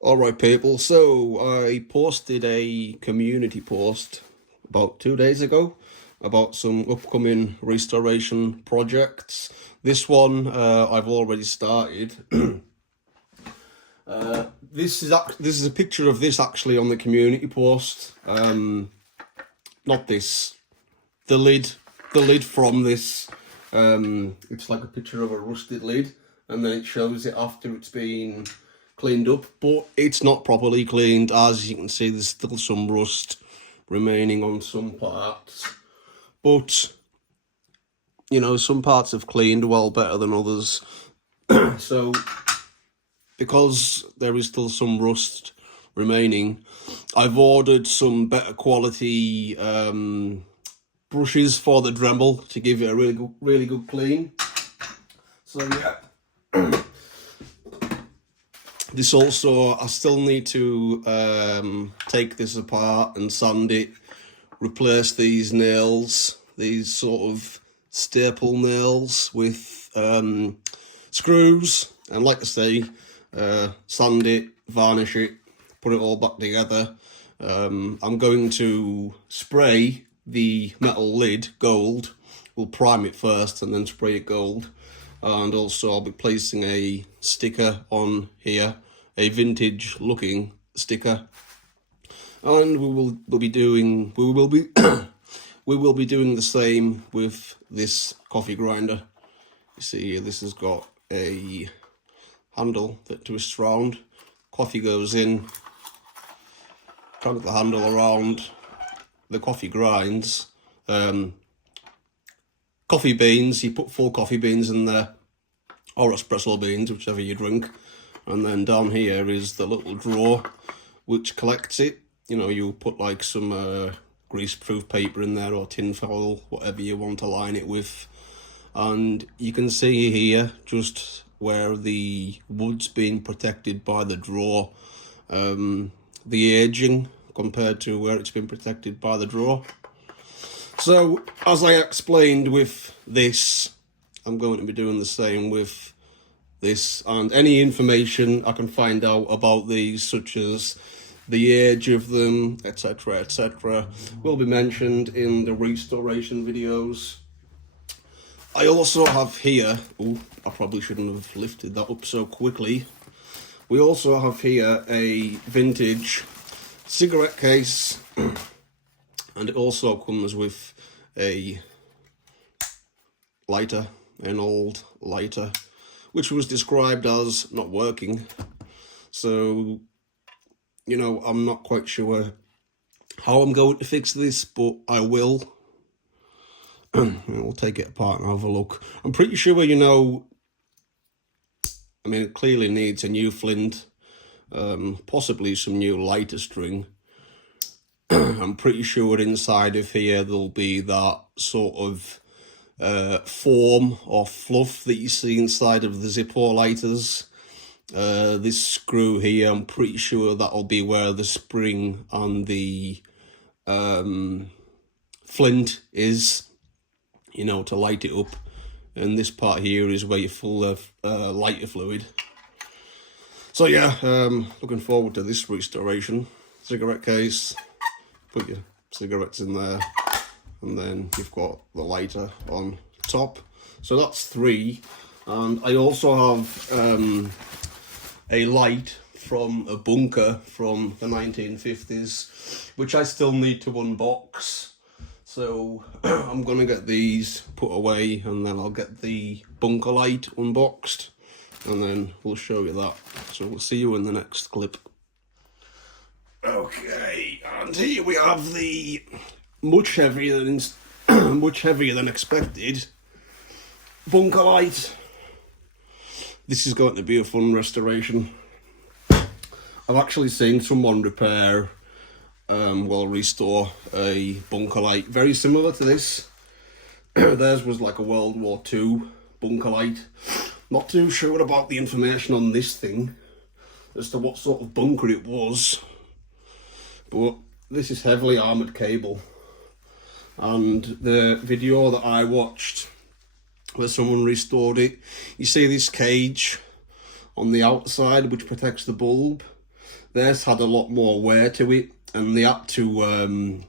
Alright people, so I posted a community post about 2 days ago about some upcoming restoration projects. This one I've already started. This is a picture of this actually on the community post. Not this, the lid from this. It's like a picture of a rusted lid, and then it shows it after it's been cleaned up, but it's not properly cleaned. As you can see, there's still some rust remaining on some parts, but you know, some parts have cleaned well better than others. So because there is still some rust remaining, I've ordered some better quality brushes for the Dremel to give it a really good clean. So yeah. This also, I still need to take this apart and sand it, replace these nails, these sort of staple nails with screws, and like I say, sand it, varnish it, put it all back together. I'm going to spray the metal lid gold. We'll prime it first and then spray it gold. And also I'll be placing a sticker on here, a vintage looking sticker, and we will be doing the same with this coffee grinder. You see here, this has got a handle that twists round, coffee goes in, crank the handle around, the coffee grinds. Coffee beans, you put full coffee beans in there, or espresso beans, whichever you drink. And then down here is the little drawer which collects it. You know, you put like some grease-proof paper in there or tin foil, whatever you want to line it with. And you can see here just where the wood's been protected by the drawer, the aging compared to where it's been protected by the drawer. So, as I explained with this, I'm going to be doing the same with this, and any information I can find out about these, such as the age of them, etc, etc, will be mentioned in the restoration videos. I also have here, I probably shouldn't have lifted that up so quickly. We also have here a vintage cigarette case, and it also comes with a lighter, an old lighter, which was described as not working. So, you know, I'm not quite sure how I'm going to fix this, but I will. We'll take it apart and have a look. I'm pretty sure, you know, I mean, it clearly needs a new flint, possibly some new lighter string. I'm pretty sure inside of here there'll be that sort of foam or fluff that you see inside of the Zippo lighters. This screw here, I'm pretty sure that'll be where the spring and the flint is, you know, to light it up. And this part here is where you're full of lighter fluid. So yeah, looking forward to this restoration. Cigarette case, put your cigarettes in there, and then you've got the lighter on top. So that's 3. And I also have a light from a bunker from the 1950s, which I still need to unbox. So I'm gonna get these put away, and then I'll get the bunker light unboxed, and then we'll show you that. So we'll see you in the next clip. Okay, and here we have the much heavier than expected bunker light. This is going to be a fun restoration. I've actually seen someone repair, restore a bunker light very similar to this. Theirs was like a World War II bunker light. Not too sure about the information on this thing as to what sort of bunker it was, but this is heavily armoured cable. And the video that I watched where someone restored it, you see this cage on the outside which protects the bulb. Theirs had a lot more wear to it, and they had to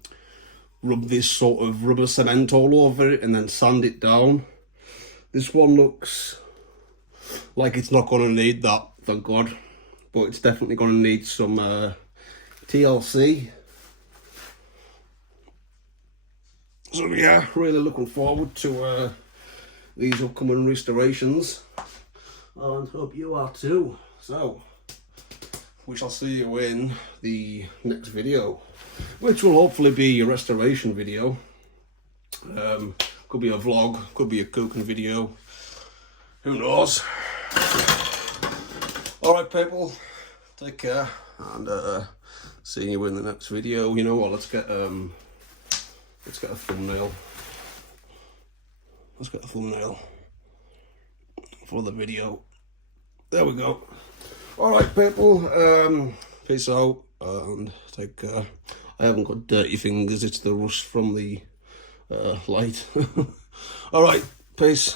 rub this sort of rubber cement all over it and then sand it down. This one looks like it's not going to need that, thank God, but it's definitely going to need some TLC. So yeah, really looking forward to these upcoming restorations, and hope you are too. So we shall see you in the next video, which will hopefully be a restoration video. Could be a vlog, could be a cooking video, who knows. Alright people, take care, and see you in the next video. You know what, let's get a thumbnail. Let's get a thumbnail for the video. There we go. Alright people, peace out and take care. I haven't got dirty fingers, it's the rust from the light. Alright, peace.